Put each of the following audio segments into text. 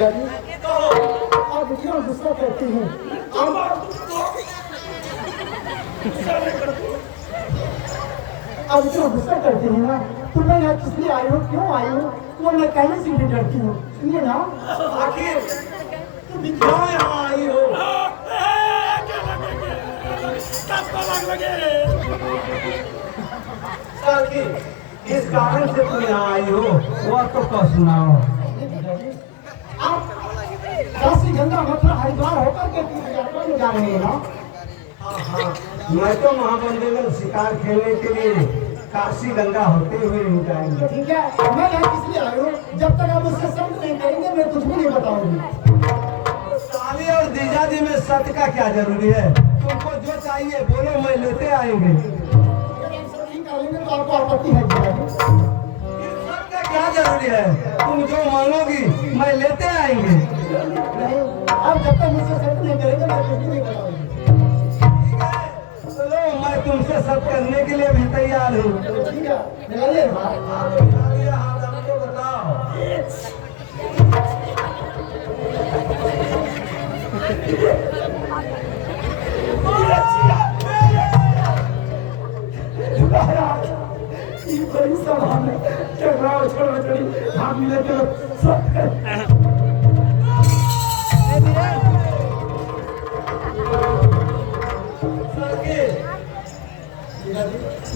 जी आप इतना गुस्सा करती हैं अब इतना गुस्सा करती है ना तो मैं यहाँ किस लिए आई हूँ क्यों आई हूँ वो मैं कहने से भी डरती हूँ सुनिए ना आखिर तुम क्यों यहाँ आई हो इस कारण से तुम यहाँ आई हो वह तो कह सुनाओ। आप काशी गंगा मथुरा हरिद्वार होकर के तीर्थ यात्रा में जा रहे हैं ना मैं तो महामंदिर में शिकार खेलने के लिए काशी गंगा होते हुए नहीं जाएंगे। ठीक है मैं यहाँ किस लिए आई हूँ जब तक आप उससे शब्द नहीं करेंगे मैं कुछ भी नहीं बताऊंगी। साली और जीजाजी में सत्य का क्या जरूरी है तुमको जो चाहिए बोलो मैं लेते आएंगे। तो आपको आपत्ति है सत्य का क्या जरूरी है तुम जो मांगोगी मैं लेते आएंगे। नहीं आप जब तक मुझसे शब्द नहीं करेंगे मैं कुछ भी नहीं बताऊंगी। चलो मैं तुमसे सब करने के लिए भी तैयार हूँ। ठीक है मिलाइए हाथ हमको बताओ। बड़ी सभा में टकराव छोड़ी भाग मिले तो सब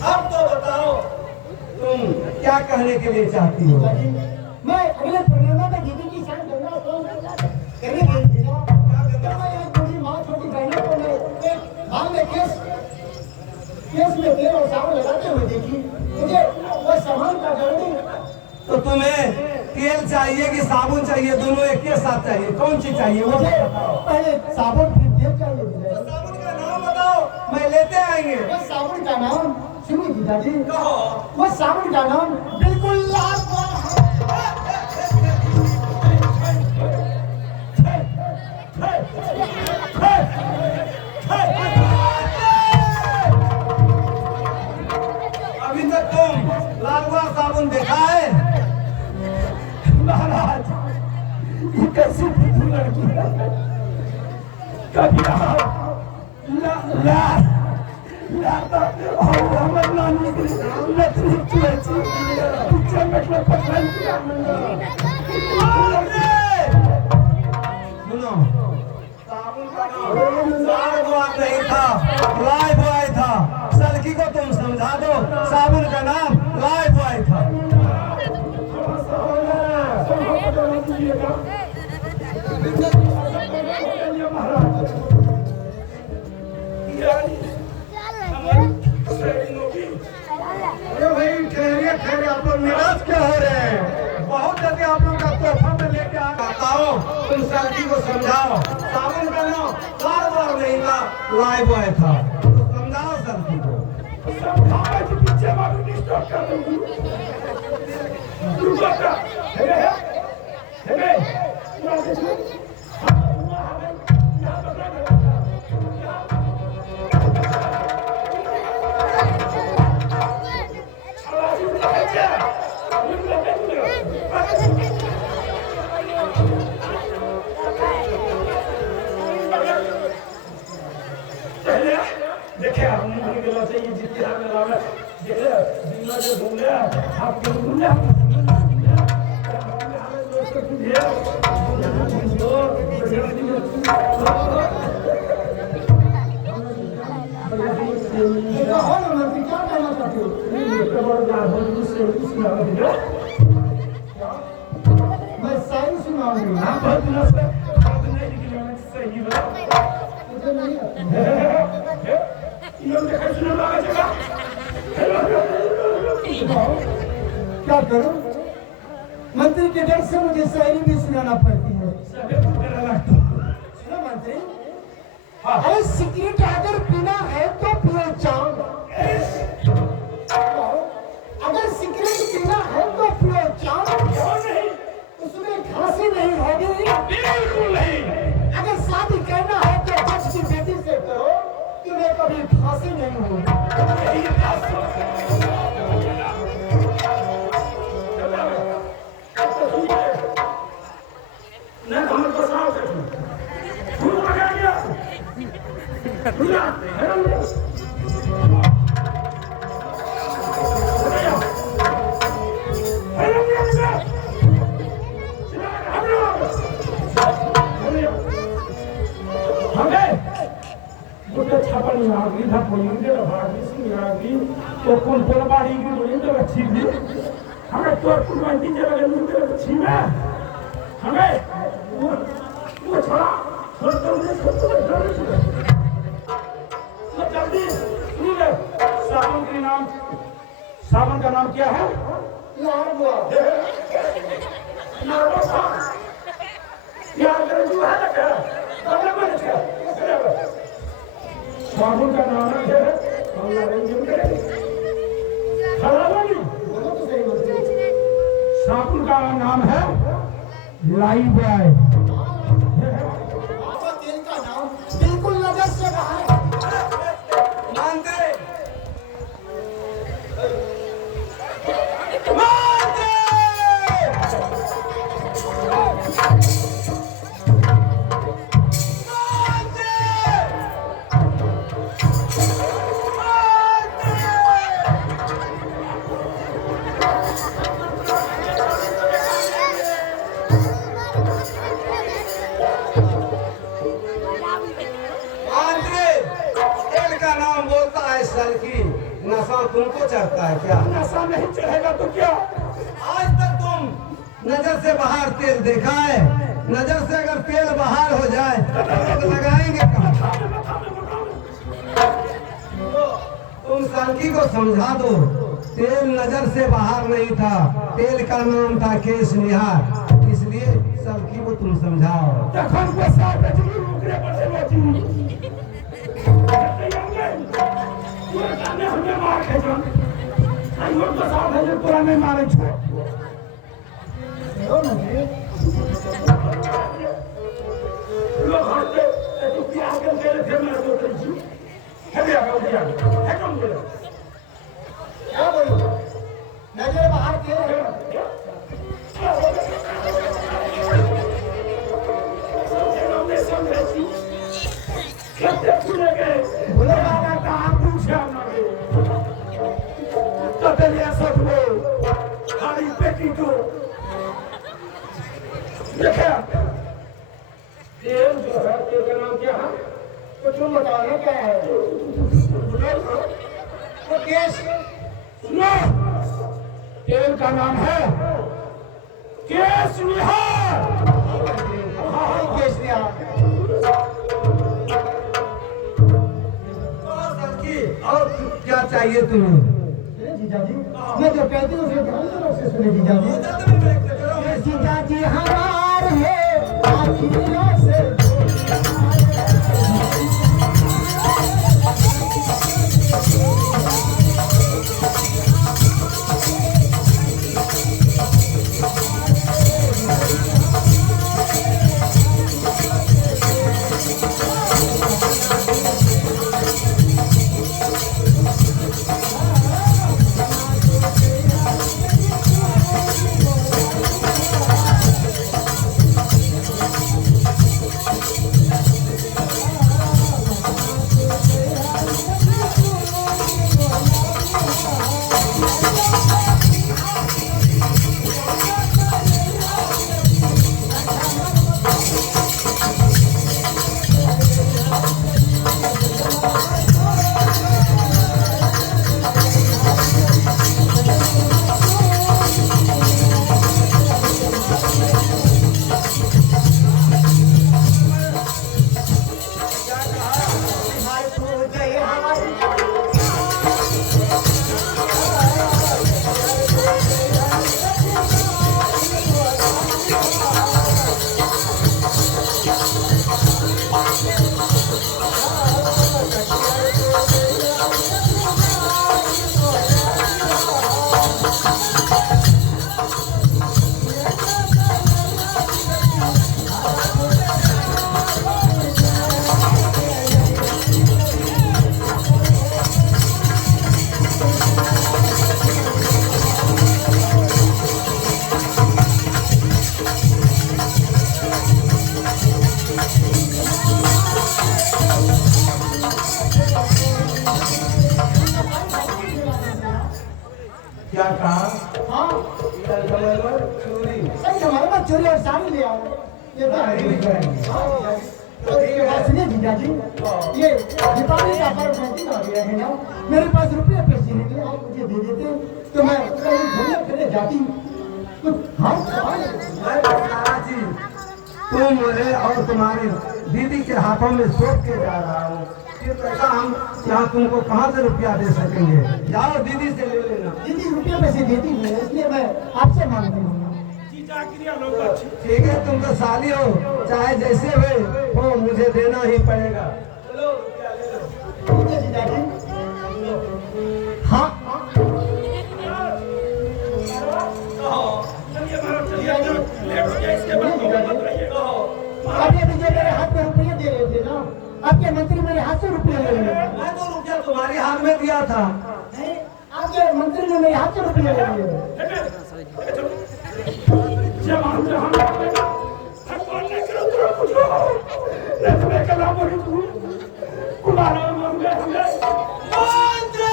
अब तो बताओ तुम क्या कहने के लिए चाहती हो। मैं अगले प्रोग्राम में दीदी की शान गंगा करने गई थी ना मैं एक बड़ी माँ छोटी बहनों को मैं एक भाग में केस में तेल और साबुन लगाते हुए देखी मुझे वो सामान का डर नहीं। तो तुम्हें तेल चाहिए कि साबुन चाहिए दोनों एक के साथ चाहिए कौन सी चाहिए वो मुझे बताओ। पहले साबुन फिर तेल चाहिए मुझे। साबुन का नाम बताओ मैं लेते आएंगे। वो साबुन का नाम सुनिए जीजाजी कहो। वो साबुन का नाम बिल्कुल लाल अभी तक तुम लालवा साबुन देखा है। महाराज ये कैसी बुद्धू लड़की है कभी सुनो साबुन का नाम नहीं था लाइफ बॉय था। सलकी को तुम समझा दो साबुन का नाम लाइफ बॉय था। ठहरे आप लोग निराश क्या हो रहे हैं। बहुत जल्दी आप लोग का तोहफा में लेके आओ तुम सलकी को समझाओ साबुन का नाम बार बार नहीं था लाइफ बॉय था। तो समझाओ सलकी को। देखिए हम गला से ये जितने हमें लाना देखिए दुनिया जो घूम रहा आप क्यों घूम रहे मैं सारी सुनाऊंगी क्या करूं मंत्री के डर से मुझे शायरी भी सुनाना पड़ती है। सुनो मंत्री अरे सिगरेट अगर पीना है तो पियो चांद अगर सिगरेट पीना है तो पियो चांद उसमें खांसी नहीं होगी बिल्कुल नहीं। अगर शादी करना है तो जज की बेटी से करो तुम्हें कभी फांसी नहीं होगी। ना तो कौन बाड़ी की बोली तो अच्छी थी हमें तो कुलवंती जगह मुंडे अच्छी में हमें वो छोड़ा छोड़ दो मुझे छोड़ जल्दी सुन ले सावन का नाम क्या है यार वो यार जो है ना क्या साबुन का नाम है साबुन का नाम है लाइव बॉय आपका तेल का नाम बिल्कुल नजर से बाहर मानते नशा तुमको चढ़ता है क्या? नशा नहीं चढ़ेगा तो क्या? आज तक तुम नजर से बाहर तेल देखा है? नजर से अगर तेल बाहर हो जाए तो लगाएंगे कहाँ? तुम सलकी को समझा दो, तेल नजर से बाहर नहीं था, तेल का नाम था केश निहार, इसलिए सलकी को तुम समझाओ। हमें मार खेचन आइयो तो साथ है पुराने मारे छो लोग हटते तो क्या कर के थे मैं तो कहीं है भी आ गया है कौन बोले क्या बोलो नजर बाहर तेल बोले बाबा कहाँ पूछा तबलिया सब वो खाली पेटी को देखा तेल जो है तेल का नाम क्या है कुछ बताओ ना क्या है वो केस सुनो तेल का नाम है केश निहार केस निहार और क्या चाहिए तुम्हें? जीजा जी मैं जो कहती हूँ उसे ध्यान से सुने जीजा जी जीजा जी हमारे आँखियों से क्या कहा? हाँ चोरी सही हमारे पास चोरी और साड़ी ले आओ ये सुनिए जीजा जी ये दीपावली का पर्व नजदीक आ गया है ना मेरे पास रुपये पैसे नहीं मुझे दे देते तो मैं कहीं घूमने फिरने जाती। कुछ हाथ मैं तो सारा चीज तुम मुझे और तुम्हारी दीदी के हाथों में सौंप के जा रहा हूँ। ये पैसा हम यहाँ तुमको कहाँ से रुपया दे सकेंगे? जाओ दीदी से ले लेना। दीदी रुपये पैसे देती है, इसलिए मैं आपसे मांगती हूँ। जीजा क्रिया लोग अच्छी ठीक है, तुम तो साली हो, चाहे जैसे हो मुझे देना ही पड़ेगा। चलो रुपया ले लो। ठीक है जीजाजी। हाँ चलिए महाराज चलिए लेट हो जाए इसके बाद तो मत रहिए अभी अभी जो मेरे हाथ में रुपये दे रहे थे ना, आपके मंत्री मेरे हाथ से रुपये ले लिए। मैं तो रुपया तुम्हारे हाथ में दिया था। नहीं, आपके मंत्री ने मेरे हाथ से रुपये ले लिए। जब हम भगवान ने करो तो कुछ हो रखने का नाम बोली तू कुमार मंगे हमें मंत्री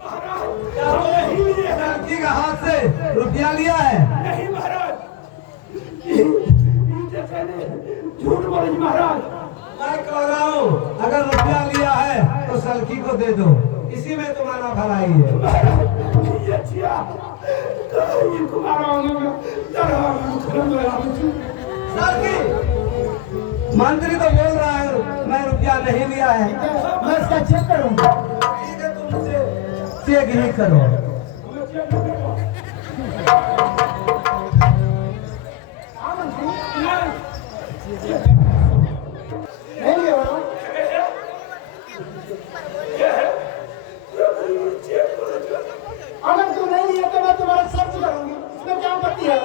महाराज नहीं लिए हैं लड़की का हाथ से रुपया लिया है? नहीं महाराज जैसे ने झूठ बोले महाराज। मैं कह रहा हूँ अगर रुपया लिया है तो सलखी को दे दो, इसी में तुम्हारा भलाई है। महाराज ये चिया ये कुमार मंगे दरबार में खड़े हुए सलखी मंत्री तो बोल रहा है मैं रुपया नहीं लिया है। मैं इसका चेक करूँगा। ठीक है, तुम चेक ही करो। हाँ मंत्री, नहीं लिया होगा। अगर तुम नहीं लिया तो मैं तुम्हारा सर्च करूंगी, इसमें क्या आपत्ति है?